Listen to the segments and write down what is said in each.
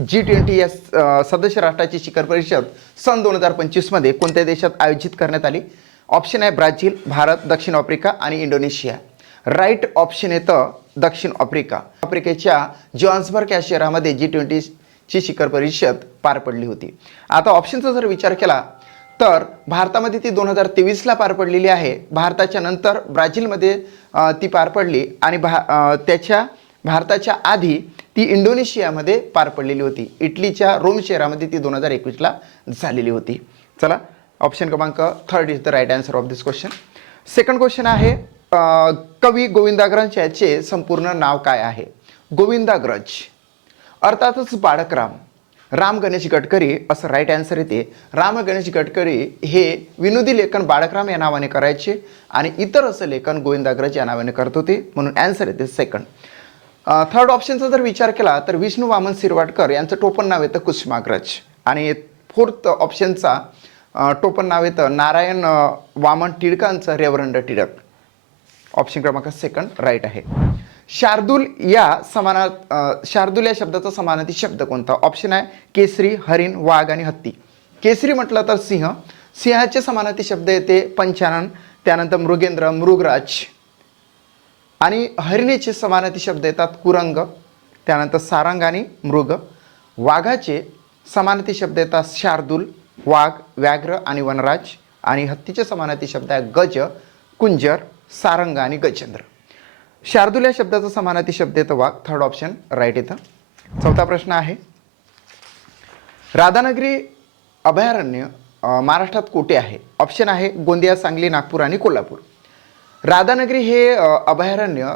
G twenty या सदस्य राष्ट्राची शिखर परिषद सन दोन हजार पंचवीसमध्ये कोणत्या देशात आयोजित करण्यात आली? ऑप्शन आहे ब्राझील भारत दक्षिण आफ्रिका आणि इंडोनेशिया. राईट ऑप्शन येतं दक्षिण आफ्रिका. आफ्रिकेच्या जॉन्सबर्ग या शहरामध्ये जी ट्वेंटीची शिखर परिषद पार पडली होती. आता ऑप्शनचा जर विचार केला तर भारतामध्ये ती दोन हजार तेवीसला पार पडलेली आहे. भारताच्या नंतर ब्राझीलमध्ये ती पार पडली आणि भा त्याच्या भारताच्या आधी ती इंडोनेशियामध्ये पार पडलेली होती. इटलीच्या रोम शहरामध्ये ती दोन हजार एकवीसला झालेली होती. चला ऑप्शन क्रमांक third is the right answer of this question second question आहे कवी गोविंदाग्रज याचे संपूर्ण नाव काय आहे? गोविंदाग्रज. अर्थातच बाळकराम. राम गणेश गडकरी असं राईट आन्सर येते. राम गणेश गडकरी हे विनोदी लेखन बाळकराम या नावाने करायचे आणि इतर असं लेखन गोविंदाग्रज या नावाने करत होते म्हणून आन्सर येते सेकंड थर्ड ऑप्शनचा जर विचार केला तर विष्णू वामन शिरवाडकर यांचं टोपण नाव येतं कुसुमाग्रज. आणि फोर्थ ऑप्शनचा टोपण नाव येतं नारायण वामन टिळकांचं रेवरंड टिळक. ऑप्शन क्रमांक सेकंड राईट आहे. शार्दूल या समाना शार्दूल या शब्दाचा समानार्थी शब्द कोणता? ऑप्शन आहे केसरी हरिण वाघ आणि हत्ती. केसरी म्हटलं तर सिंह. सिंहाचे समानार्थी शब्द येते पंचानन त्यानंतर मृगेंद्र मृगराज. आणि हरिणीचे समानार्थी शब्द येतात कुरंग त्यानंतर सारंग आणि मृग. वाघाचे समानार्थी शब्द येतात शार्दूल वाघ व्याघ्र आणि वनराज. आणि हत्तीचे समानार्थी शब्द आहे गज कुंजर सारंग आणि गजेंद्र. शार्दूल या शब्दाचा समानार्थी शब्द येतं वाघ. थर्ड ऑप्शन राईट येतं चौथा प्रश्न आहे. राधानगरी अभयारण्य महाराष्ट्रात कोठे आहे? ऑप्शन आहे गोंदिया सांगली नागपूर आणि कोल्हापूर. राधानगरी हे अभयारण्य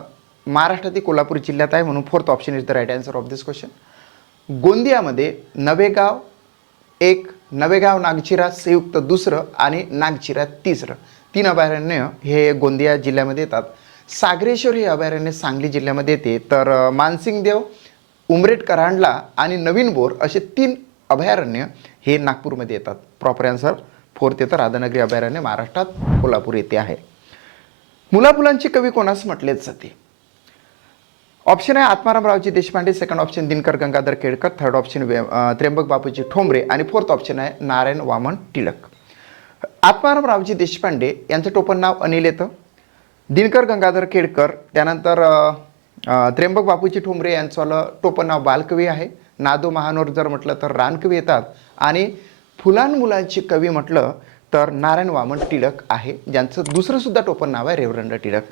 महाराष्ट्रातील कोल्हापूर जिल्ह्यात आहे म्हणून fourth option is the right answer of this question गोंदियामध्ये नवेगाव एक नवेगाव नागचिरा संयुक्त दुसरं आणि नागचिरा तिसरं. तीन अभयारण्य हे गोंदिया जिल्ह्यामध्ये येतात. सागरेश्वर हे अभयारण्य सांगली जिल्ह्यामध्ये येते. तर मानसिंगदेव उमरेट करांडला आणि नवीन बोर असे तीन अभयारण्य हे नागपूरमध्ये येतात. प्रॉपर आन्सर फोर्थ येतं. राधानगरी अभयारण्य महाराष्ट्रात कोल्हापूर येथे आहे. मुलाफुलांची कवी कोणास म्हटलेच जाते? ऑप्शन आहे Atmaramraoji Deshpande second option Dinkar Gangadhar Kelkar third option वे त्र्यंबक बापूजी ठोंबरे आणि फोर्थ ऑप्शन आहे नारायण वामन टिळक. आत्मारामरावजी देशपांडे यांचं टोपण नाव अनिल येतं. दिनकर गंगाधर केळकर त्यानंतर त्र्यंबक बापूजी ठोंबरे यांचं टोपण नाव बालकवी आहे. नादो महानोर जर म्हटलं तर रानकवी येतात. आणि फुलान मुलांची कवी म्हटलं तर नारायण वामन टिळक आहे ज्यांचं दुसरंसुद्धा टोपण नाव आहे रेवरंड टिळक.